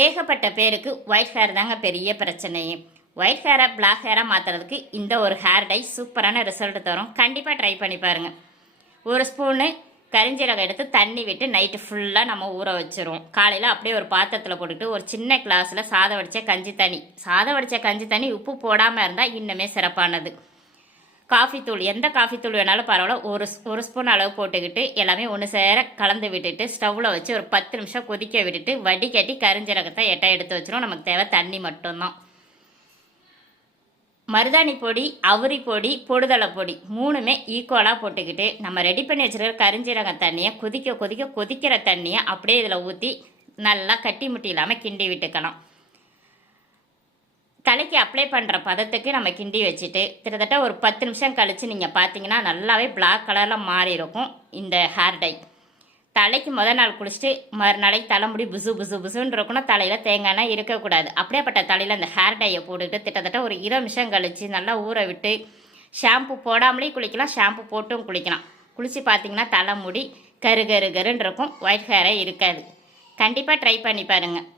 ஏகப்பட்ட பேருக்கு white hair தாங்க பெரிய பிரச்சனையே. ஒயிட் ஹேரை பிளாக் ஹேராக மாற்றுறதுக்கு இந்த ஒரு ஹேர் டை சூப்பரான ரிசல்ட் தரும். கண்டிப்பாக ட்ரை பண்ணி பாருங்கள் ஒரு ஸ்பூனு கரிஞ்சீரகம் எடுத்து தண்ணி விட்டு நைட்டு ஃபுல்லாக நம்ம ஊற வச்சிரும். காலையில் அப்படியே ஒரு பாத்திரத்தில் போட்டுட்டு ஒரு சின்ன கிளாஸில் சாதம் வடித்த கஞ்சி தண்ணி. சாதம் வடித்த கஞ்சி தண்ணி உப்பு போடாமல் இருந்தால் இன்னுமே சிறப்பானது. காஃபி தூள் எந்த காஃபி தூள் வேணாலும் பரவாயில்ல. ஒரு ஸ்- ஒரு ஸ்பூன் அளவு போட்டுக்கிட்டு எல்லாமே ஒன்று சேர கலந்து விட்டுட்டு ஸ்டவ்வில் வச்சு ஒரு பத்து நிமிஷம் கொதிக்க விட்டுட்டு வடிகட்டி கரிஞ்சீரகத்தை எட்டை எடுத்து வச்சிரும் நமக்கு தேவை தண்ணி மட்டும்தான். மருதாணி பொடி அவுரி பொடி பொடுதலை பொடி மூணுமே ஈக்குவலாக போட்டுக்கிட்டு நம்ம ரெடி பண்ணி வச்சிருக்கிற கரிஞ்சீரகம் தண்ணியை கொதிக்க கொதிக்க கொதிக்கிற தண்ணியை அப்படியே இதில் ஊற்றி நல்லா கட்டி முட்டி இல்லாமல் கிண்டி விட்டுக்கலாம். தலைக்கு அப்ளை பண்ணுற பதத்துக்கு நம்ம கிண்டி வச்சுட்டு கிட்டத்தட்ட ஒரு பத்து நிமிஷம் கழித்து நீங்கள் பார்த்தீங்கன்னா நல்லாவே பிளாக் கலரில் மாறி இருக்கும் இந்த ஹேர் டை தலைக்கு முத நாள் குளிச்சுட்டு மறுநாளைக்கு தலைமுடி புசு புசு புசுன்னு இருக்கணும் தலையில் தேங்காய்னா இருக்கக்கூடாது. அப்படியேப்பட்ட தலையில் அந்த ஹேர் டையை போட்டுக்கிட்டு கிட்டத்தட்ட ஒரு இருபது நிமிஷம் கழித்து நல்லா ஊற விட்டு ஷாம்பு போடாமலே குளிக்கலாம் ஷாம்பு போட்டும் குளிக்கலாம். குளித்து பார்த்தீங்கன்னா தலைமுடி கரு கரு கருன்னு இருக்கும். ஒயிட் ஹேரே இருக்காது. கண்டிப்பாக ட்ரை பண்ணி பாருங்கள்